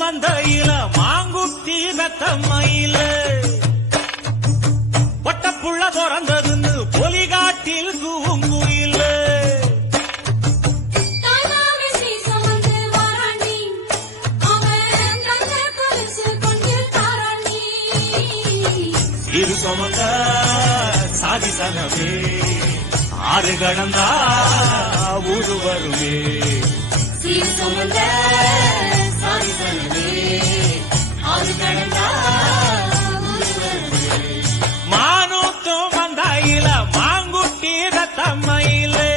மந்தையில மாங்குத்தி மெத்தம்மையில பொட்டப்புள்ள பிறந்ததுன்னு பொலிகாட்டில் கூங்கும் இரு சுமந்த சாதிசனமே ஆறு கடந்தா ஊரு வருமே. இரு சுமந்த சாதிசனமே ஆறு கடந்தா மானூத்தும் வந்தாயில மாங்குட்டி ரத்தம்மையிலே